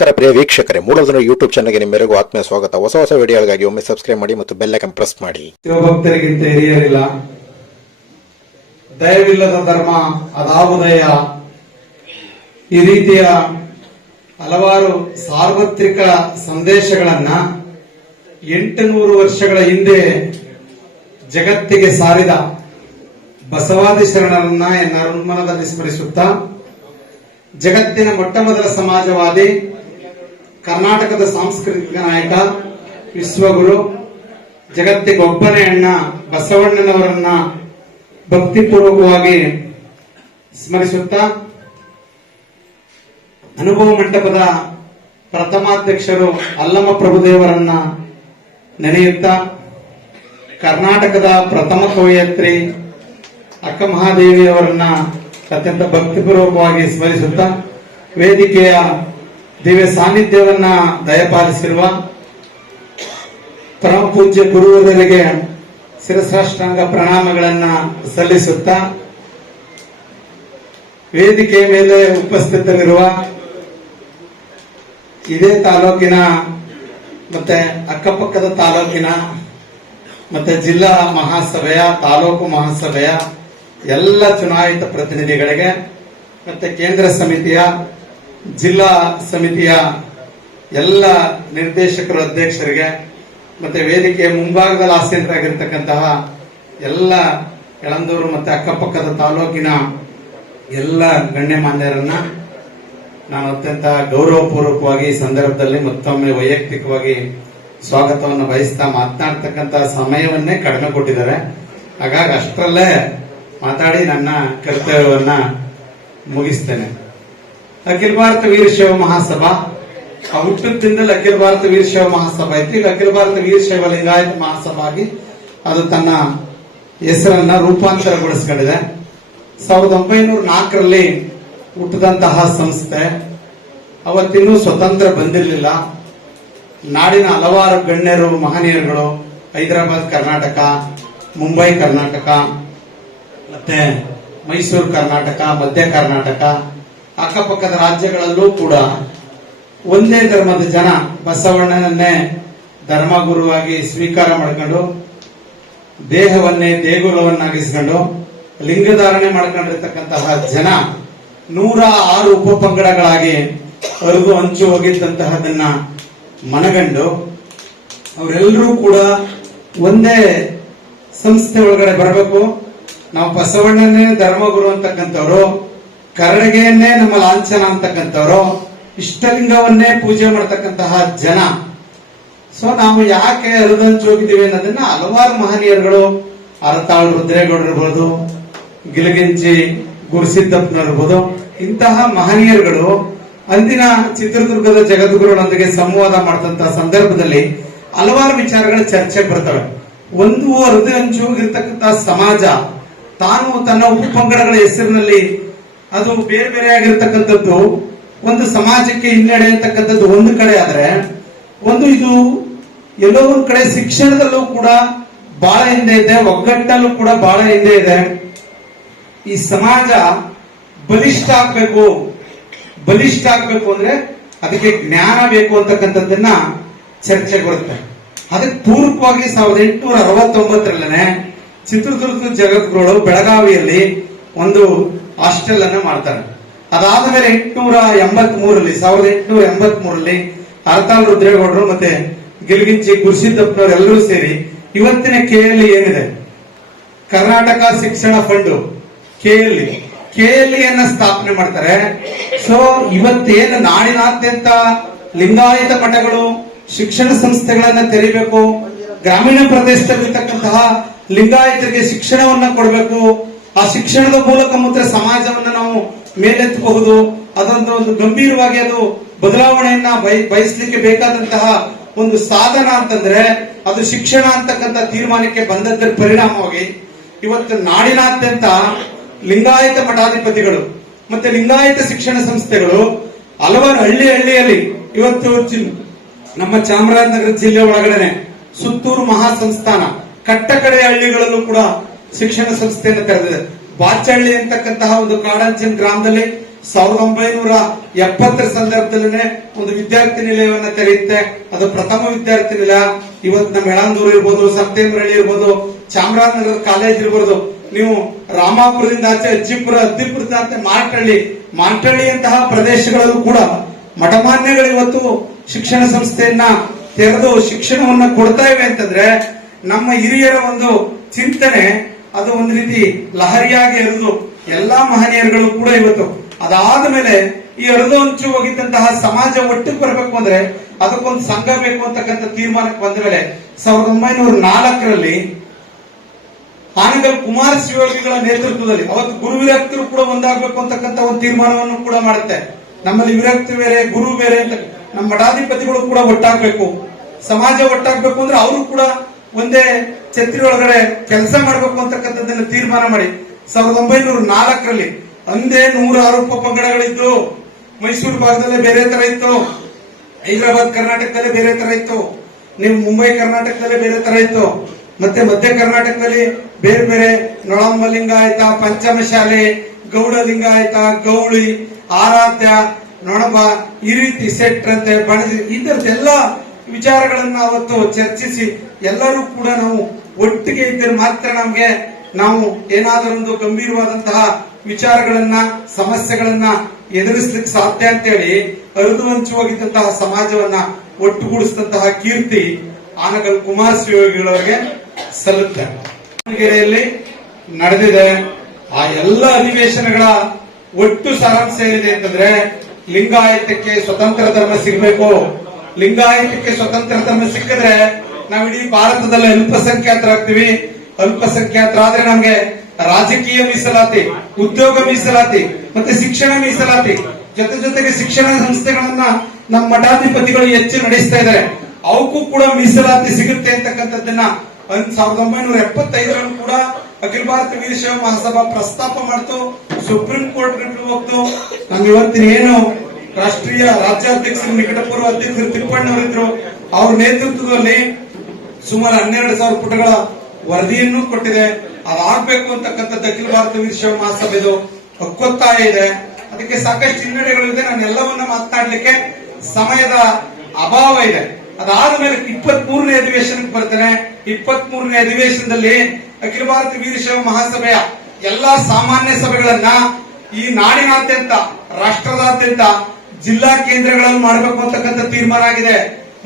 ನಮಸ್ಕಾರ ಪ್ರಿಯ ವೀಕ್ಷಕರೇ ದಿನ ಯೂಟ್ಯೂಬ್ ಚಾನಲ್ಗೆ ನಿಮ್ಮೆಲ್ಲರಿಗೂ ಆತ್ಮೀಯ ಸ್ವಾಗತ. ಹೊಸ ಹೊಸ ವಿಡಿಯೋಗಳಿಗಾಗಿ ಒಮ್ಮೆ ಸಬ್ಸ್ಕ್ರೈಬ್ ಮಾಡಿ ಮತ್ತು ಬೆಲ್ ಐಕನ್ ಪ್ರೆಸ್ ಮಾಡಿ. ಶಿವಭಕ್ತರಿಗಿಂತ ಹಿರಿಯರಿಲ್ಲ. ದಯವಿಲ್ಲದ ಧರ್ಮ ಅದಾವುದಯ ಈ ರೀತಿಯ ಹಲವಾರು ಸಾರ್ವತ್ರಿಕ ಸಂದೇಶಗಳನ್ನ ಎಂಟುನೂರು ವರ್ಷಗಳ ಹಿಂದೆ ಜಗತ್ತಿಗೆ ಸಾರಿದ ಬಸವಾದಿ ಶರಣರನ್ನ ನರ್ಮನದಲ್ಲಿ ಸ್ಮರಿಸುತ್ತಾ, ಜಗತ್ತಿನ ಮೊಟ್ಟ ಮೊದಲ ಸಮಾಜವಾದಿ ಕರ್ನಾಟಕದ ಸಾಂಸ್ಕೃತಿಕ ನಾಯಕ ವಿಶ್ವಗುರು ಜಗತ್ತಿಗೊಬ್ಬನೇ ಅಣ್ಣ ಬಸವಣ್ಣನವರನ್ನ ಭಕ್ತಿಪೂರ್ವಕವಾಗಿ ಸ್ಮರಿಸುತ್ತಾ ಅನುಭವ ಮಂಟಪದ ಪ್ರಥಮಾಧ್ಯಕ್ಷರು ಅಲ್ಲಮ ಪ್ರಭುದೇವರನ್ನ ನೆನೆಯುತ್ತಾ ಕರ್ನಾಟಕದ ಪ್ರಥಮ ಕವಯತ್ರಿ ಅಕ್ಕ ಮಹಾದೇವಿಯವರನ್ನ ಅತ್ಯಂತ ಭಕ್ತಿಪೂರ್ವಕವಾಗಿ ಸ್ಮರಿಸುತ್ತಾ ವೇದಿಕೆಯ ದಿವ್ಯ ಸಾನ್ನಿಧ್ಯವನ್ನ ದಯಪಾಲಿಸಿರುವ ಪರಮ ಪೂಜ್ಯ ಗುರುವರಿಗೆ ಶಿರಸಾಷ್ಟಾಂಗ ಪ್ರಣಾಮಗಳನ್ನ ಸಲ್ಲಿಸುತ್ತಾ ವೇದಿಕೆ ಮೇಲೆ ಉಪಸ್ಥಿತರಿರುವ ಇದೇ ತಾಲೂಕಿನ ಮತ್ತೆ ಅಕ್ಕಪಕ್ಕದ ತಾಲೂಕಿನ ಮತ್ತೆ ಜಿಲ್ಲಾ ಮಹಾಸಭೆಯ, ತಾಲೂಕು ಮಹಾಸಭೆಯ ಎಲ್ಲ ಚುನಾಯಿತ ಪ್ರತಿನಿಧಿಗಳಿಗೆ ಮತ್ತೆ ಕೇಂದ್ರ ಸಮಿತಿಯ ಜಿಲ್ಲಾ ಸಮಿತಿಯ ಎಲ್ಲ ನಿರ್ದೇಶಕರು ಅಧ್ಯಕ್ಷರಿಗೆ, ಮತ್ತೆ ವೇದಿಕೆಯ ಮುಂಭಾಗದಲ್ಲಿ ಆಸೀನರಾಗಿರ್ತಕ್ಕಂತಹ ಎಲ್ಲ ಕೆಳಂದೂರು ಮತ್ತೆ ಅಕ್ಕಪಕ್ಕದ ತಾಲೂಕಿನ ಎಲ್ಲ ಗಣ್ಯಮಾನ್ಯರನ್ನ ನಾನು ಅತ್ಯಂತ ಗೌರವಪೂರ್ವಕವಾಗಿ ಈ ಸಂದರ್ಭದಲ್ಲಿ ಮತ್ತೊಮ್ಮೆ ವೈಯಕ್ತಿಕವಾಗಿ ಸ್ವಾಗತವನ್ನು ಬಯಸ್ತಾ ಮಾತನಾಡ್ತಕ್ಕಂಥ ಸಮಯವನ್ನೇ ಕಡಿಮೆ ಕೊಟ್ಟಿದ್ದಾರೆ. ಹಾಗಾಗಿ ಅಷ್ಟರಲ್ಲೇ ಮಾತಾಡಿ ನನ್ನ ಕರ್ತವ್ಯವನ್ನ ಮುಗಿಸ್ತೇನೆ. ಅಖಿಲ ಭಾರತ ವೀರಶೈವ ಮಹಾಸಭಾ. ಆ ಹುಟ್ಟದಿಂದಲೇ ಅಖಿಲ ಭಾರತ ವೀರಶೈವ ಮಹಾಸಭಾ ಐತಿ. ಈಗ ಅಖಿಲ ಭಾರತ ವೀರಶೈವ ಲಿಂಗಾಯತ ಮಹಾಸಭಾ ಆಗಿ ಅದು ತನ್ನ ಹೆಸರನ್ನ ರೂಪಾಂತರಗೊಳಿಸ್ಕೊಂಡಿದೆ. ಸಾವಿರದ ಒಂಬೈನೂರ ನಾಲ್ಕರಲ್ಲಿ ಹುಟ್ಟಿದಂತಹ ಸಂಸ್ಥೆ. ಅವತ್ತಿನ್ನೂ ಸ್ವತಂತ್ರ ಬಂದಿರಲಿಲ್ಲ. ನಾಡಿನ ಹಲವಾರು ಗಣ್ಯರು, ಮಹನೀಯರುಗಳು, ಹೈದರಾಬಾದ್, ಕರ್ನಾಟಕ, ಮುಂಬೈ, ಕರ್ನಾಟಕ, ಮತ್ತೆ ಮೈಸೂರು, ಕರ್ನಾಟಕ, ಮಧ್ಯ ಕರ್ನಾಟಕ ಅಕ್ಕಪಕ್ಕದ ರಾಜ್ಯಗಳಲ್ಲೂ ಕೂಡ ಒಂದೇ ಧರ್ಮದ ಜನ ಬಸವಣ್ಣನನ್ನೇ ಧರ್ಮಗುರುವಾಗಿ ಸ್ವೀಕಾರ ಮಾಡ್ಕೊಂಡು, ದೇಹವನ್ನೇ ದೇಗುಲವನ್ನಾಗಿಸ್ಕೊಂಡು, ಲಿಂಗಧಾರಣೆ ಮಾಡ್ಕೊಂಡಿರ್ತಕ್ಕಂತಹ ಜನ ನೂರ ಆರು ಉಪಪಂಗಡಗಳಾಗಿ ಅರಿದು ಹಂಚಿ ಹೋಗಿದ್ದಂತಹದನ್ನ ಮನಗಂಡು, ಅವರೆಲ್ಲರೂ ಕೂಡ ಒಂದೇ ಸಂಸ್ಥೆ ಒಳಗಡೆ ಬರಬೇಕು. ನಾವು ಬಸವಣ್ಣನೇ ಧರ್ಮಗುರು ಅಂತಕ್ಕಂಥವ್ರು. ಕರಡಿಗೆಯನ್ನೇ ನಮ್ಮ ಲಾಂಛನ ಅಂತಕ್ಕಂಥವ್ರು, ಇಷ್ಟಲಿಂಗವನ್ನೇ ಪೂಜೆ ಮಾಡತಕ್ಕಂತಹ ಜನ. ಸೊ ನಾವು ಯಾಕೆ ಹೋಗಿದ್ದೀವಿ ಅನ್ನೋದನ್ನ ಹಲವಾರು ಮಹನೀಯರುಗಳು, ಅರತಾಳು ರುದ್ರೇಗೌಡರು ಇರ್ಬೋದು, ಗಿಲಗಿಂಚಿ ಗುರುಸಿದ್ದಪ್ಪನರ್ಬೋದು ಇಂತಹ ಮಹನೀಯರುಗಳು ಅಂದಿನ ಚಿತ್ರದುರ್ಗದ ಜಗದ್ಗುರುಗಳೊಂದಿಗೆ ಸಂವಾದ ಮಾಡಿದಂತಹ ಸಂದರ್ಭದಲ್ಲಿ ಹಲವಾರು ವಿಚಾರಗಳ ಚರ್ಚೆ ಬರ್ತವೆ. ಒಂದು ಹೃದಯ ಹಂಚೋಗಿರ್ತಕ್ಕಂತಹ ಸಮಾಜ, ತಾನು ತನ್ನ ಉಪಪಂಗಡಗಳ ಹೆಸರಿನಲ್ಲಿ ಅದು ಬೇರೆ ಬೇರೆ ಆಗಿರ್ತಕ್ಕಂಥದ್ದು, ಒಂದು ಸಮಾಜಕ್ಕೆ ಹಿನ್ನಡೆ ಅಂತಕ್ಕಂಥದ್ದು ಒಂದು ಕಡೆ ಆದ್ರೆ, ಒಂದು ಇದು ಎಲ್ಲೋ ಒಂದು ಕಡೆ ಶಿಕ್ಷಣದಲ್ಲೂ ಕೂಡ ಬಹಳ ಹಿಂದೆ ಇದೆ ಒಗ್ಗಟ್ಟಲ್ಲೂ ಕೂಡ ಬಹಳ ಹಿಂದೆ ಇದೆ. ಈ ಸಮಾಜ ಬಲಿಷ್ಠ ಆಗ್ಬೇಕು. ಬಲಿಷ್ಠ ಆಗ್ಬೇಕು ಅಂದ್ರೆ ಅದಕ್ಕೆ ಜ್ಞಾನ ಬೇಕು ಅಂತಕ್ಕಂಥದ್ದನ್ನ ಚರ್ಚೆ ಬರುತ್ತೆ ಅದಕ್ಕೆ ಪೂರ್ವಕವಾಗಿ ಸಾವಿರದ ಎಂಟುನೂರ ಅರವತ್ತೊಂಬತ್ತರಲ್ಲೇ ಚಿತ್ರದುರ್ಗದ ಜಗದ್ಗುರುಗಳು ಬೆಳಗಾವಿಯಲ್ಲಿ ಒಂದು ಹಾಸ್ಟೆಲ್ ಮಾಡ್ತಾರೆ. ಅದಾದ ಮೇಲೆ ಎಂಟುನೂರ ಎಂಬತ್ ಮೂರಲ್ಲಿ ಸಾವಿರದ ಎಂಟುನೂರ ಎಂಬತ್ ಮೂರಲ್ಲಿ ಅರತಾಳ್ ರುದ್ರೇಗೌಡರು ಮತ್ತೆ ಗಿಲ್ಗಿಂಚಿ ಗುರುಸಿದ್ದಪ್ಪನವರು ಎಲ್ಲರೂ ಸೇರಿ ಇವತ್ತಿನ ಕೆಎಲ್ ಏನಿದೆ? ಕರ್ನಾಟಕ ಶಿಕ್ಷಣ ಫಂಡ್, ಕೆಎಲ್ಇ. ಅನ್ನ ಸ್ಥಾಪನೆ ಮಾಡ್ತಾರೆ. ಸೊ ಇವತ್ತೇನು ನಾಡಿನಾದ್ಯಂತ ಲಿಂಗಾಯತ ಮಠಗಳು, ಶಿಕ್ಷಣ ಸಂಸ್ಥೆಗಳನ್ನ ತೆರಿಬೇಕು, ಗ್ರಾಮೀಣ ಪ್ರದೇಶದಲ್ಲಿರ್ತಕ್ಕಂತಹ ಲಿಂಗಾಯತರಿಗೆ ಶಿಕ್ಷಣವನ್ನ ಕೊಡಬೇಕು ಆ ಶಿಕ್ಷಣದ ಮೂಲಕ ಮಾತ್ರ ಸಮಾಜವನ್ನ ನಾವು ಮೇಲೆತ್ತಬಹುದು. ಅದೊಂದು ಒಂದು ಗಂಭೀರವಾಗಿ ಅದು ಬದಲಾವಣೆಯನ್ನ ಬಯ- ಬಯಸ್ಲಿಕ್ಕೆ ಬೇಕಾದಂತಹ ಒಂದು ಸಾಧನ ಅಂತಂದ್ರೆ ಅದು ಶಿಕ್ಷಣ ಅಂತಕ್ಕಂಥ ತೀರ್ಮಾನಕ್ಕೆ ಬಂದದ್ದರ ಪರಿಣಾಮವಾಗಿ ಇವತ್ತು ನಾಡಿನಾದ್ಯಂತ ಲಿಂಗಾಯತ ಮಠಾಧಿಪತಿಗಳು ಮತ್ತೆ ಲಿಂಗಾಯತ ಶಿಕ್ಷಣ ಸಂಸ್ಥೆಗಳು ಹಲವಾರು ಹಳ್ಳಿ ಹಳ್ಳಿಯಲ್ಲಿ ಇವತ್ತು ನಮ್ಮ ಚಾಮರಾಜನಗರ ಜಿಲ್ಲೆ ಒಳಗಡೆನೆ ಸುತ್ತೂರು ಮಹಾಸಂಸ್ಥಾನ ಕಟ್ಟಕಡೆ ಹಳ್ಳಿಗಳಲ್ಲೂ ಕೂಡ ಶಿಕ್ಷಣ ಸಂಸ್ಥೆಯನ್ನು ತೆರೆದಿದೆ ಬಾಚಹಳ್ಳಿ ಅಂತಕ್ಕಂತಹ ಒಂದು ಕಾಡಂಚಿನ ಗ್ರಾಮದಲ್ಲಿ ಸಾವಿರದ ಒಂಬೈನೂರ ಎಪ್ಪತ್ತರ ಸಂದರ್ಭದಲ್ಲೇ ಒಂದು ವಿದ್ಯಾರ್ಥಿ ನಿಲಯವನ್ನ ತೆರೆಯುತ್ತೆ. ಅದು ಪ್ರಥಮ ವಿದ್ಯಾರ್ಥಿ ನಿಲಯ. ಇವತ್ತು ನಮ್ಮ ಯಳಂದೂರು ಇರ್ಬೋದು ಸತ್ಯೇಂದ್ರಹಳ್ಳಿ ಇರ್ಬೋದು, ಚಾಮರಾಜನಗರ ಕಾಲೇಜ್ ಇರ್ಬೋದು. ನೀವು ರಾಮಾಪುರದಿಂದ ಆಚೆ ಅಜ್ಜಿಪುರ ಅದ್ದಿಪುರದ ಆಚೆ ಮಾರ್ಟಳ್ಳಿ ಮಾರ್ಟಳ್ಳಿಯಂತಹ ಪ್ರದೇಶಗಳಲ್ಲೂ ಕೂಡ ಮಠಮಾನ್ಯಗಳು ಇವತ್ತು ಶಿಕ್ಷಣ ಸಂಸ್ಥೆಯನ್ನ ತೆರೆದು ಶಿಕ್ಷಣವನ್ನ ಕೊಡ್ತಾ ಇವೆ ಅಂತಂದ್ರೆ ನಮ್ಮ ಹಿರಿಯರ ಒಂದು ಚಿಂತನೆ ಅದು ಒಂದು ರೀತಿ ಲಹರಿಯಾಗಿ ಹರಿದು ಎಲ್ಲಾ ಮಹನೀಯರುಗಳು ಕೂಡ ಇವತ್ತು ಅದಾದ ಮೇಲೆ ಈ ಹಂಚು ಹೋಗಿದ್ದಂತಹ ಸಮಾಜ ಒಟ್ಟಿಗೆ ಬರಬೇಕು ಅಂದ್ರೆ ಅದಕ್ಕೊಂದು ಸಂಘ ಬೇಕು ಅಂತಕ್ಕಂಥ ತೀರ್ಮಾನಕ್ಕೆ ಬಂದ ಮೇಲೆ ಸಾವಿರದ ಒಂಬೈನೂರ ನಾಲ್ಕರಲ್ಲಿ ಆನಗಲ್ ಕುಮಾರ ಶಿವಯೋಗಿಗಳ ನೇತೃತ್ವದಲ್ಲಿ, ಅವತ್ತು ಗುರು ವಿರಕ್ತರು ಕೂಡ ಒಂದಾಗಬೇಕು ಅಂತಕ್ಕಂಥ ಒಂದು ತೀರ್ಮಾನವನ್ನು ಕೂಡ ಮಾಡುತ್ತೆ. ನಮ್ಮಲ್ಲಿ ವಿರಕ್ತಿ ಬೇರೆ, ಗುರು ಬೇರೆ ಅಂತ ನಮ್ಮ ಮಠಾಧಿಪತಿಗಳು ಕೂಡ ಒಟ್ಟಾಗಬೇಕು. ಸಮಾಜ ಒಟ್ಟಾಗಬೇಕು ಅಂದ್ರೆ ಅವರು ಕೂಡ ಒಂದೇ ಛತ್ರಿ ಒಳಗಡೆ ಕೆಲಸ ಮಾಡಬೇಕು ಅಂತಕ್ಕಂಥದ್ದನ್ನು ತೀರ್ಮಾನ ಮಾಡಿ. ಸಾವಿರದ ಒಂಬೈನೂರ ನಾಲ್ಕರಲ್ಲಿ ಅಂದೇ ನೂರಾರು ಪಂಗಡಗಳಿದ್ದು. ಮೈಸೂರು ಭಾಗದಲ್ಲೇ ಬೇರೆ ತರ ಇತ್ತು. ಹೈದರಾಬಾದ್ ಕರ್ನಾಟಕದಲ್ಲೇ ಬೇರೆ ತರ ಇತ್ತು. ನೀವು ಮುಂಬೈ ಕರ್ನಾಟಕದಲ್ಲೇ ಬೇರೆ ತರ ಇತ್ತು. ಮತ್ತೆ ಮಧ್ಯ ಕರ್ನಾಟಕದಲ್ಲಿ ಬೇರೆ ಬೇರೆ ನೊಳಮ್ಮಲಿಂಗ ಆಯ್ತಾ ಪಂಚಮ ಪಂಚಮಶಾಲೆ ಗೌಡ ಲಿಂಗಾಯತ, ಗೌಳಿ, ಆರಾಧ್ಯ ನೊಣಬ ಈ ರೀತಿ ಸೆಟ್ ಅಂತೆ ಬಣಜಿ ಈ ತರದ್ದೆಲ್ಲ ವಿಚಾರಗಳನ್ನ ಅವತ್ತು ಚರ್ಚಿಸಿ ಎಲ್ಲರೂ ಕೂಡ ನಾವು ಒಟ್ಟಿಗೆ ಇದ್ದರೆ ಮಾತ್ರ ನಮ್ಗೆ ನಾವು ಏನಾದರೊಂದು ಗಂಭೀರವಾದಂತಹ ವಿಚಾರಗಳನ್ನ, ಸಮಸ್ಯೆಗಳನ್ನ ಎದುರಿಸ್ಲಿಕ್ಕೆ ಸಾಧ್ಯ ಅಂತೇಳಿ ಅರಿದು ಹಂಚು ಹೋಗಿದ್ದಂತಹ ಸಮಾಜವನ್ನ ಒಟ್ಟುಗೂಡಿಸಿದಂತಹ ಕೀರ್ತಿ ಆನಗಲ್ ಕುಮಾರಸ್ವಾಮಿಗಳವರಿಗೆ ಸಲ್ಲುತ್ತೆ. ದಾವಣಗೆರೆಯಲ್ಲಿ ನಡೆದಿದೆ. ಆ ಎಲ್ಲ ಅಧಿವೇಶನಗಳ ಒಟ್ಟು ಸಾರಾಂಶ ಏನಿದೆ ಅಂತಂದ್ರೆ ಲಿಂಗಾಯತಕ್ಕೆ ಸ್ವತಂತ್ರ ಧರ್ಮ ಸಿಗಬೇಕು. ಲಿಂಗಾಯತಕ್ಕೆ ಸ್ವತಂತ್ರ ಧರ್ಮ ಸಿಕ್ಕಿದ್ರೆ ನಾವ್ ಇಡೀ ಭಾರತದಲ್ಲಿ ಅಲ್ಪಸಂಖ್ಯಾತರಾಗ್ತೀವಿ ಅಲ್ಪಸಂಖ್ಯಾತರಾದ್ರೆ ನಮ್ಗೆ ರಾಜಕೀಯ ಮೀಸಲಾತಿ, ಉದ್ಯೋಗ ಮೀಸಲಾತಿ, ಮತ್ತೆ ಶಿಕ್ಷಣ ಮೀಸಲಾತಿ, ಜೊತೆ ಜೊತೆಗೆ ಶಿಕ್ಷಣ ಸಂಸ್ಥೆಗಳನ್ನ ನಮ್ಮ ಮಠಾಧಿಪತಿಗಳು ಹೆಚ್ಚು ನಡೆಸ್ತಾ ಇದ್ದಾರೆ ಅವಕ್ಕೂ ಕೂಡ ಮೀಸಲಾತಿ ಸಿಗುತ್ತೆ ಅಂತಕ್ಕಂಥದ್ದನ್ನ ಸಾವಿರದ ಒಂಬೈನೂರ ಎಪ್ಪತ್ತೈದರಲ್ಲೂ ಕೂಡ ಅಖಿಲ ಭಾರತ ವೀರಶೈವ ಮಹಾಸಭಾ ಪ್ರಸ್ತಾಪ ಮಾಡ್ತು, ಸುಪ್ರೀಂ ಕೋರ್ಟ್ ಹೋಗ್ತು. ನಮ್ ಇವತ್ತಿನ ಏನು ರಾಷ್ಟ್ರೀಯ ರಾಜ್ಯಾಧ್ಯಕ್ಷರು ನಿಕಟಪೂರ್ವ ಅಧ್ಯಕ್ಷರು ತಿಪ್ಪಣ್ಣವರಿದ್ರು ಅವ್ರ ನೇತೃತ್ವದಲ್ಲಿ ಸುಮಾರು ಹನ್ನೆರಡು ಸಾವಿರ ಪುಟಗಳ ವರದಿಯನ್ನು ಕೊಟ್ಟಿದೆ. ಅದಾಗಬೇಕು ಅಂತಕ್ಕಂಥದ್ದು ಅಖಿಲ ಭಾರತ ವಿಶ್ವ ಮಹಾಸಭೆದು ಒಕ್ಕೊತ್ತಾಯ ಇದೆ. ಅದಕ್ಕೆ ಸಾಕಷ್ಟು ಹಿನ್ನಡೆಗಳಿದೆ ನಾನು ಎಲ್ಲವನ್ನ ಮಾತನಾಡಲಿಕ್ಕೆ ಸಮಯದ ಅಭಾವ ಇದೆ. ಅದಾದ ಮೇಲೆ ಇಪ್ಪತ್ತ್ ಮೂರನೇ ಅಧಿವೇಶನಕ್ಕೆ ಬರ್ತೇನೆ. ಇಪ್ಪತ್ತ್ ಮೂರನೇ ಅಧಿವೇಶನದಲ್ಲಿ ಅಖಿಲ ಭಾರತ ವೀರಶೈವ ಮಹಾಸಭೆಯ ಎಲ್ಲಾ ಸಾಮಾನ್ಯ ಸಭೆಗಳನ್ನ ಈ ನಾಡಿನಾದ್ಯಂತ, ರಾಷ್ಟ್ರದಾದ್ಯಂತ ಜಿಲ್ಲಾ ಕೇಂದ್ರಗಳಲ್ಲಿ ಮಾಡಬೇಕು ಅಂತಕ್ಕಂಥ ತೀರ್ಮಾನ ಆಗಿದೆ.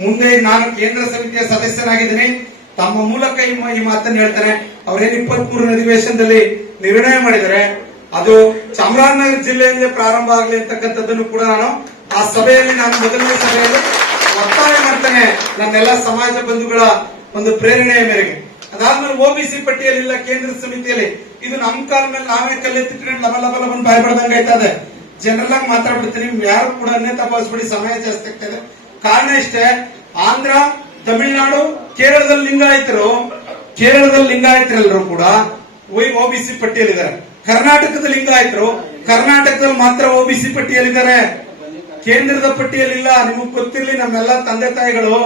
ಮುಂದೆ ನಾನು ಕೇಂದ್ರ ಸಮಿತಿಯ ಸದಸ್ಯನಾಗಿದ್ದೀನಿ. ತಮ್ಮ ಮೂಲಕ ಈ ಮಾತನ್ನು ಹೇಳ್ತಾರೆ ಅವರೇನು ಇಪ್ಪತ್ತ್ ಮೂರನೇ ಅಧಿವೇಶನದಲ್ಲಿ ನಿರ್ಣಯ ಮಾಡಿದರೆ ಅದು ಚಾಮರಾಜನಗರ ಜಿಲ್ಲೆಯಿಂದ ಪ್ರಾರಂಭ ಆಗಲಿ ಅಂತಕ್ಕಂಥದ್ದನ್ನು ಕೂಡ ನಾನು ಆ ಸಭೆಯಲ್ಲಿ ನಾನು ಮೊದಲನೇ ಸಭೆಯಲ್ಲಿ ಒತ್ತಾಯ ಮಾಡ್ತೇನೆ. ನನ್ನೆಲ್ಲ ಸಮಾಜ ಬಂಧುಗಳ ಒಂದು ಪ್ರೇರಣೆಯ ಮೇರೆಗೆ. ಅದಾದ್ಮೇಲೆ ಓಬಿಸಿ ಪಟ್ಟಿಯಲ್ಲಿಲ್ಲ ಕೇಂದ್ರ ಸಮಿತಿಯಲ್ಲಿ. ಇದು ನಮ್ ಕಾಲ ಮೇಲೆ ನಾವೇ ಕಲ್ಲೆತ್ತಿಟ್ಕೊಂಡು ಲಬ ಲಬ ಲಬನ್ ಇದೆ ಜನರಲ್ ಆಗಿ ಮಾತಾಡ್ಬಿಡ್ತೀನಿ ಯಾರು ಕೂಡ ತಪಾಸ್ಬಿಡಿ ಸಮಯ ಜಾಸ್ತಿ ಆಗ್ತದೆ. ಕಾರಣ ಇಷ್ಟೇ, ಆಂಧ್ರ, ತಮಿಳುನಾಡು, ಕೇರಳದಲ್ಲಿ ಲಿಂಗಾಯತರು, ಕೇರಳದಲ್ಲಿ ಲಿಂಗಾಯತರೆಲ್ಲರೂ ಕೂಡ ಓಬಿಸಿ ಪಟ್ಟಿಯಲ್ಲಿದ್ದಾರೆ. ಕರ್ನಾಟಕದ ಲಿಂಗಾಯತರು, ಕರ್ನಾಟಕದಲ್ಲಿ ಮಾತ್ರ ಓಬಿಸಿ ಪಟ್ಟಿಯಲ್ಲಿದ್ದಾರೆ. ಕೇಂದ್ರದ ಪಟ್ಟಿಯಲ್ಲಿಲ್ಲ ನಿಮಗ್ ಗೊತ್ತಿರಲಿ, ನಮ್ಮೆಲ್ಲ ತಂದೆ ತಾಯಿಗಳು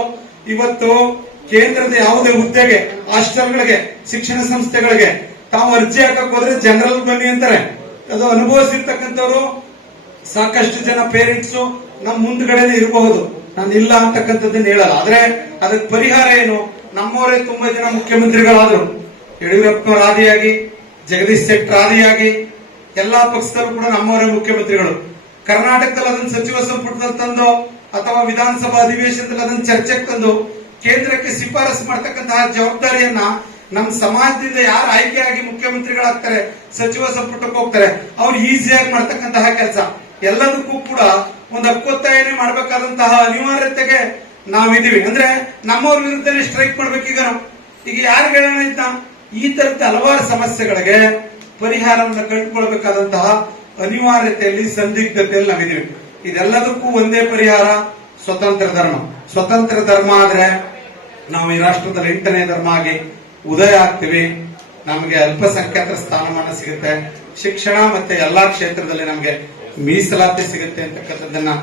ಇವತ್ತು ಕೇಂದ್ರದ ಯಾವುದೇ ಹುದ್ದೆಗೆ, ಹಾಸ್ಟೆಲ್ಗಳಿಗೆ, ಶಿಕ್ಷಣ ಸಂಸ್ಥೆಗಳಿಗೆ ತಾವು ಅರ್ಜಿ ಹಾಕಕ್ ಹೋದ್ರೆ ಜನರಲ್ ಬನ್ನಿ ಅಂತಾರೆ. ಅದು ಅನುಭವಿಸಿರ್ತಕ್ಕಂಥವ್ರು ಸಾಕಷ್ಟು ಜನ ಪೇರೆಂಟ್ಸ್ ನಮ್ ಮುಂದ್ಗಡೆನೆ ಇರಬಹುದು. ನಾನು ಇಲ್ಲ ಅಂತಕ್ಕಂಥದ್ದನ್ನ ಹೇಳಲ್ಲ. ಆದ್ರೆ ಅದಕ್ಕೆ ಪರಿಹಾರ ಏನು? ನಮ್ಮವರೇ ತುಂಬಾ ಜನ ಮುಖ್ಯಮಂತ್ರಿಗಳಾದ್ರು. ಯಡಿಯೂರಪ್ಪನವರ ಆದಿಯಾಗಿ ಜಗದೀಶ್ ಶೆಟ್ಟರ್ ಆದಿಯಾಗಿ ಎಲ್ಲಾ ಪಕ್ಷದಲ್ಲೂ ಕೂಡ ನಮ್ಮವರೇ ಮುಖ್ಯಮಂತ್ರಿಗಳು. ಕರ್ನಾಟಕದಲ್ಲಿ ಅದನ್ನ ಸಚಿವ ಸಂಪುಟದಲ್ಲಿ ತಂದು ಅಥವಾ ವಿಧಾನಸಭಾ ಅಧಿವೇಶನದಲ್ಲಿ ಅದನ್ನ ಚರ್ಚೆಗೆ ತಂದು ಕೇಂದ್ರಕ್ಕೆ ಶಿಫಾರಸು ಮಾಡತಕ್ಕಂತಹ ಜವಾಬ್ದಾರಿಯನ್ನ ನಮ್ಮ ಸಮಾಜದಿಂದ ಯಾರು ಆಯ್ಕೆಯಾಗಿ ಮುಖ್ಯಮಂತ್ರಿಗಳಾಗ್ತಾರೆ, ಸಚಿವ ಸಂಪುಟಕ್ಕೆ ಹೋಗ್ತಾರೆ, ಅವ್ರು ಈಸಿಯಾಗಿ ಮಾಡ್ತಕ್ಕಂತಹ ಕೆಲಸ. ಎಲ್ಲದಕ್ಕೂ ಕೂಡ ಒಂದು ಹಕ್ಕೊತ್ತಾಯನೆ ಮಾಡಬೇಕಾದಂತಹ ಅನಿವಾರ್ಯತೆಗೆ ನಾವಿದೀವಿ ಅಂದ್ರೆ ನಮ್ಮವ್ರ ವಿರುದ್ಧನೇ ಸ್ಟ್ರೈಕ್ ಮಾಡ್ಬೇಕೀಗ ನಾವು. ಈಗ ಯಾರು ಹೇಳೋಣ ಇದ್ದ ಈ ತರದ ಹಲವಾರು ಸಮಸ್ಯೆಗಳಿಗೆ ಪರಿಹಾರವನ್ನು ಕಂಡುಕೊಳ್ಬೇಕಾದಂತಹ ಅನಿವಾರ್ಯತೆಯಲ್ಲಿ ಸಂದಿಗ್ಧತೆಯಲ್ಲಿ ನಾವಿದೀವಿ ಇದೆಲ್ಲದಕ್ಕೂ ಒಂದೇ ಪರಿಹಾರ, ಸ್ವತಂತ್ರ ಧರ್ಮ. ಸ್ವತಂತ್ರ ಧರ್ಮ ಆದ್ರೆ ನಾವು ಈ ರಾಷ್ಟ್ರದಲ್ಲಿ ಎಂಟನೇ ಧರ್ಮ ಆಗಿ ಉದಯ ಆಗ್ತೀವಿ. ನಮಗೆ ಅಲ್ಪಸಂಖ್ಯಾತರ ಸ್ಥಾನಮಾನ ಸಿಗುತ್ತೆ. ಶಿಕ್ಷಣ ಮತ್ತೆ ಎಲ್ಲಾ ಕ್ಷೇತ್ರದಲ್ಲಿ ನಮಗೆ ಮೀಸಲಾತಿ ಸಿಗುತ್ತೆ ಅಂತಕ್ಕಂಥದ್ದನ್ನ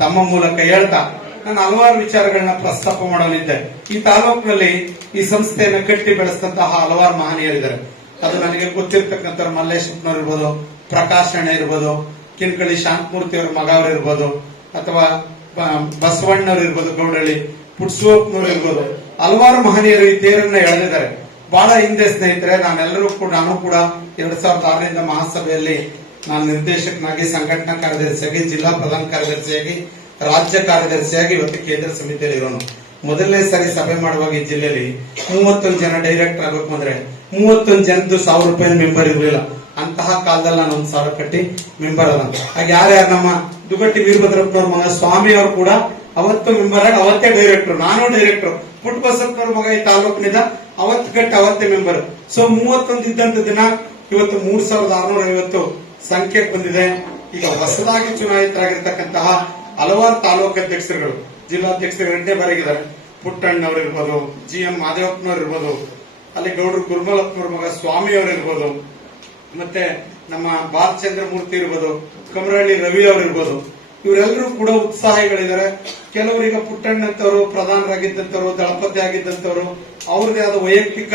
ತಮ್ಮ ಮೂಲಕ ಹೇಳ್ತಾ ನಾನು ಹಲವಾರು ವಿಚಾರಗಳನ್ನ ಪ್ರಸ್ತಾಪ ಮಾಡಲಿದ್ದೆ. ಈ ತಾಲೂಕಿನಲ್ಲಿ ಈ ಸಂಸ್ಥೆಯನ್ನು ಕಟ್ಟಿ ಬೆಳೆಸಿದಂತಹ ಹಲವಾರು ಮಹನೀಯರಿದ್ದಾರೆ. ಅದು ನನಗೆ ಗೊತ್ತಿರ್ತಕ್ಕಂಥ ಮಲ್ಲೇಶಪ್ಪನವ್ರು ಇರ್ಬೋದು, ಪ್ರಕಾಶ್ ಅಣ್ಣ ಇರ್ಬೋದು, ಕಿನ್ಕಳಿ ಶಾಂತಮೂರ್ತಿ ಅವರ ಮಗ ಇರ್ಬೋದು, ಅಥವಾ ಬಸವಣ್ಣವ್ರು ಇರ್ಬೋದು ಗೌಡಳ್ಳಿ ಪುಟ್ಸೋಪ್ನವ್ರು ಇರ್ಬೋದು. ಹಲವಾರು ಮಹನೀಯರು ಈ ತೇರನ್ನ ಎಳೆದಿದ್ದಾರೆ. ಬಹಳ ಹಿಂದೆ ಸ್ನೇಹಿತರೆ, ನಾನೆಲ್ಲರೂ ಕೂಡ, ನಾನು ಕೂಡ ಎರಡ್ ಸಾವಿರದ ಆರರಿಂದ ಮಹಾಸಭೆಯಲ್ಲಿ ನಾನು ನಿರ್ದೇಶಕನಾಗಿ ಸಂಘಟನಾ ಕಾರ್ಯದರ್ಶಿಯಾಗಿ, ಜಿಲ್ಲಾ ಪ್ರಧಾನ ಕಾರ್ಯದರ್ಶಿಯಾಗಿ, ರಾಜ್ಯ ಕಾರ್ಯದರ್ಶಿಯಾಗಿ ಇವತ್ತು ಕೇಂದ್ರ ಸಮಿತಿಯಲ್ಲಿ ಇರೋನು. ಮೊದಲನೇ ಸಾರಿ ಸಭೆ ಮಾಡುವಾಗ ಈ ಜಿಲ್ಲೆಯಲ್ಲಿ ಮೂವತ್ತೊಂದು ಜನ ಡೈರೆಕ್ಟರ್ ಆಗಬೇಕು ಅಂದ್ರೆ ಮೂವತ್ತೊಂದು ಜನದ್ದು ಸಾವಿರ ರೂಪಾಯಿ ಮೆಂಬರ್ ಇರಲಿಲ್ಲ. ಅಂತಹ ಕಾಲದಲ್ಲಿ ನಾನು ಒಂದು ಸಾವಿರ ಕಟ್ಟಿ ಮೆಂಬರ್ ಅದ ಹಾಗೆ ಯಾರ್ಯಾರು ನಮ್ಮ ದುಗಟ್ಟಿ ವೀರಭದ್ರಪ್ಪನವ್ರ ಮಗ ಸ್ವಾಮಿ ಅವರು ಕೂಡ ಅವತ್ತು ಮೆಂಬರ್ ಆಗಿ ಅವತ್ತೇ ಡೈರೆಕ್ಟರ್, ನಾನು ಡೈರೆಕ್ಟರ್. ಪುಟ್ ಬಸಪ್ಪನವ್ರ ಮಗ ಈ ತಾಲೂಕಿನಿಂದ ಅವತ್ತು ಕಟ್ಟಿ ಅವತ್ತೇ ಮೆಂಬರ್. ಸೊ ಮೂವತ್ತೊಂದು ಇದ್ದಂತ ದಿನ ಇವತ್ತು ಮೂರ್ ಸಾವಿರದ ಆರ್ನೂರ ಐವತ್ತು ಸಂಖ್ಯೆಗೆ ಬಂದಿದೆ. ಈಗ ಹೊಸದಾಗಿ ಚುನಾಯಿತರಾಗಿರ್ತಕ್ಕಂತಹ ಹಲವಾರು ತಾಲೂಕು ಅಧ್ಯಕ್ಷರುಗಳು ಜಿಲ್ಲಾಧ್ಯಕ್ಷರು ಎರಡನೇ ಬಾರಿಗಿದ್ದಾರೆ. ಪುಟ್ಟಣ್ಣವ್ರು ಇರ್ಬೋದು ಜಿ ಎಂ ಮಾದೇವಪ್ಪನವ್ರು ಇರ್ಬೋದು ಅಲ್ಲಿ ಗೌಡ್ರು ಗುರುಮಲಪ್ಪನವ್ರ ಮಗ ಸ್ವಾಮಿ ಅವರು ಇರ್ಬೋದು ಮತ್ತೆ ನಮ್ಮ ಬಾಲಚಂದ್ರ ಮೂರ್ತಿ ಇರ್ಬೋದು ಕಮರಳ್ಳಿ ರವಿ ಅವರು ಇರ್ಬೋದು ಇವರೆಲ್ಲರೂ ಕೂಡ ಉತ್ಸಾಹಿಗಳಿದ್ದಾರೆ. ಕೆಲವರಿಗೆ ಪುಟ್ಟಣ್ಣಂತವರು ಪ್ರಧಾನರಾಗಿದ್ದಂಥವ್ರು ದಳಪತಿ ಆಗಿದ್ದಂಥವ್ರು ಅವ್ರದೇ ಆದ ವೈಯಕ್ತಿಕ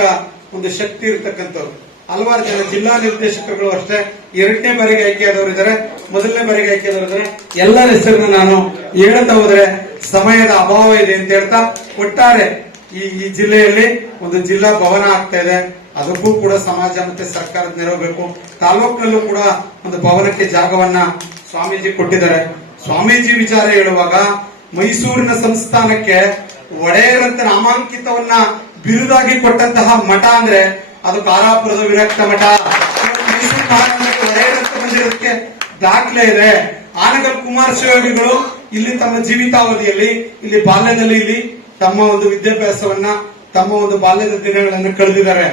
ಒಂದು ಶಕ್ತಿ ಇರತಕ್ಕಂಥವ್ರು. ಹಲವಾರು ಜನ ಜಿಲ್ಲಾ ನಿರ್ದೇಶಕರುಗಳು ಅಷ್ಟೇ ಎರಡನೇ ಬಾರಿಗೆ ಆಯ್ಕೆಯಾದವರು ಇದ್ದಾರೆ. ಮೊದಲನೇ ಬಾರಿಗೆ ಆಯ್ಕೆಯಾದವರು ಇದ್ದಾರೆ. ಎಲ್ಲರ ಹೆಸರನ್ನು ನಾನು ಹೇಳ್ತಾ ಹೋದ್ರೆ ಸಮಯದ ಅಭಾವ ಇದೆ ಅಂತ ಹೇಳ್ತಾ ಒಟ್ಟಾರೆ ಈ ಈ ಜಿಲ್ಲೆಯಲ್ಲಿ ಒಂದು ಜಿಲ್ಲಾ ಭವನ ಆಗ್ತಾ ಇದೆ. ಅದಕ್ಕೂ ಕೂಡ ಸಮಾಜ ಮತ್ತೆ ಸರ್ಕಾರದ ನೆರವು ತಾಲೂಕಿನಲ್ಲೂ ಕೂಡ ಒಂದು ಭವನಕ್ಕೆ ಜಾಗವನ್ನ ಸ್ವಾಮೀಜಿ ಕೊಟ್ಟಿದ್ದಾರೆ. ಸ್ವಾಮೀಜಿ ವಿಚಾರ ಹೇಳುವಾಗ ಮೈಸೂರಿನ ಸಂಸ್ಥಾನಕ್ಕೆ ಒಡೆಯರಂತ ನಾಮಾಂಕಿತವನ್ನ ಬಿರುದಾಗಿ ಕೊಟ್ಟಂತಹ ಮಠ ಅಂದ್ರೆ ಅದು ಕಾರಾಪುರದ ವಿರಕ್ತ ಮಠ. ದಾಖಲೆ ಇದೆ. ಆನಗಲ್ ಕುಮಾರಸ್ವಾಮಿಗಳು ಇಲ್ಲಿ ತಮ್ಮ ಜೀವಿತಾವಧಿಯಲ್ಲಿ, ಇಲ್ಲಿ ಬಾಲ್ಯದಲ್ಲಿ ಇಲ್ಲಿ ತಮ್ಮ ಒಂದು ವಿದ್ಯಾಭ್ಯಾಸವನ್ನ, ತಮ್ಮ ಒಂದು ಬಾಲ್ಯದ ದಿನಗಳನ್ನು ಕಳೆದಿದ್ದಾರೆ.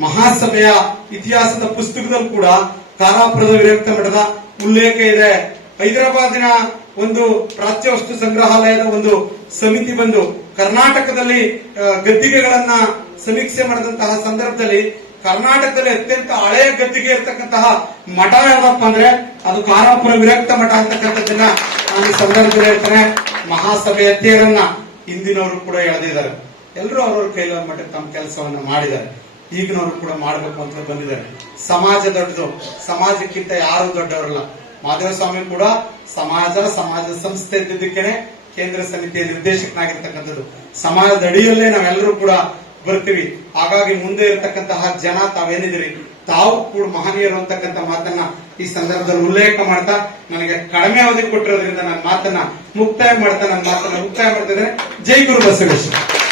ಮಹಾಸಭೆಯ ಇತಿಹಾಸದ ಪುಸ್ತಕದಲ್ಲಿ ಕೂಡ ಕಾರಾಪುರದ ವಿರಕ್ತ ಮಠದ ಉಲ್ಲೇಖ ಇದೆ. ಹೈದರಾಬಾದಿನ ಒಂದು ಪ್ರಾಚ್ಯ ವಸ್ತು ಸಂಗ್ರಹಾಲಯದ ಒಂದು ಸಮಿತಿ ಬಂದು ಕರ್ನಾಟಕದಲ್ಲಿ ಗದ್ದಿಗೆಗಳನ್ನ ಸಮೀಕ್ಷೆ ಮಾಡಿದಂತಹ ಸಂದರ್ಭದಲ್ಲಿ ಕರ್ನಾಟಕದಲ್ಲಿ ಅತ್ಯಂತ ಹಳೆಯ ಗದ್ದಿಗೆ ಇರ್ತಕ್ಕಂತಹ ಮಠ ಯಾವ್ದಪ್ಪ ಅಂದ್ರೆ, ಅದು ಕಾರಾಪುರ ವಿರಕ್ತ ಮಠ ಅಂತಕ್ಕಂಥದ್ದನ್ನ ನಾನು ಸಂದರ್ಭದಲ್ಲಿ ಹೇಳ್ತೇನೆ. ಮಹಾಸಭೆಯ ತೇರನ್ನ ಹಿಂದಿನವರು ಕೂಡ ಎಳೆದಿದ್ದಾರೆ. ಎಲ್ಲರೂ ಅವ್ರವ್ರ ಕೈಲ ಮಟ್ಟಕ್ಕೆ ತಮ್ಮ ಕೆಲಸವನ್ನ ಮಾಡಿದ್ದಾರೆ. ಈಗಿನವರು ಕೂಡ ಮಾಡಬೇಕು ಅಂತ ಬಂದಿದ್ದಾರೆ. ಸಮಾಜ ದೊಡ್ಡದು. ಸಮಾಜಕ್ಕಿಂತ ಯಾರು ದೊಡ್ಡವರಲ್ಲ. ಮಾಧವ ಸ್ವಾಮಿ ಕೂಡ ಸಮಾಜ ಸಮಾಜ ಸಂಸ್ಥೆ ಇದ್ದಿದ್ದಕ್ಕೇನೆ ಕೇಂದ್ರ ಸಮಿತಿಯ ನಿರ್ದೇಶಕನಾಗಿರ್ತಕ್ಕಂಥದ್ದು. ಸಮಾಜದ ಅಡಿಯಲ್ಲೇ ನಾವೆಲ್ಲರೂ ಕೂಡ ಬರ್ತೀವಿ. ಹಾಗಾಗಿ ಮುಂದೆ ಇರತಕ್ಕಂತಹ ಜನ ತಾವೇನಿದಿರಿ ತಾವು ಕೂಡ ಮಹನೀಯರು ಅಂತಕ್ಕಂಥ ಮಾತನ್ನ ಈ ಸಂದರ್ಭದಲ್ಲಿ ಉಲ್ಲೇಖ ಮಾಡ್ತಾ ನನಗೆ ಕಡಿಮೆ ಅವಧಿ ಕೊಟ್ಟಿರೋದ್ರಿಂದ ನನ್ನ ಮಾತನ್ನ ಮುಕ್ತಾಯ ಮಾಡ್ತಾ, ನನ್ನ ಮಾತನ್ನ ಮುಕ್ತಾಯ ಮಾಡ್ತಿದ್ರೆ ಜೈ ಗುರು ಬಸವೇಶ್ವರ.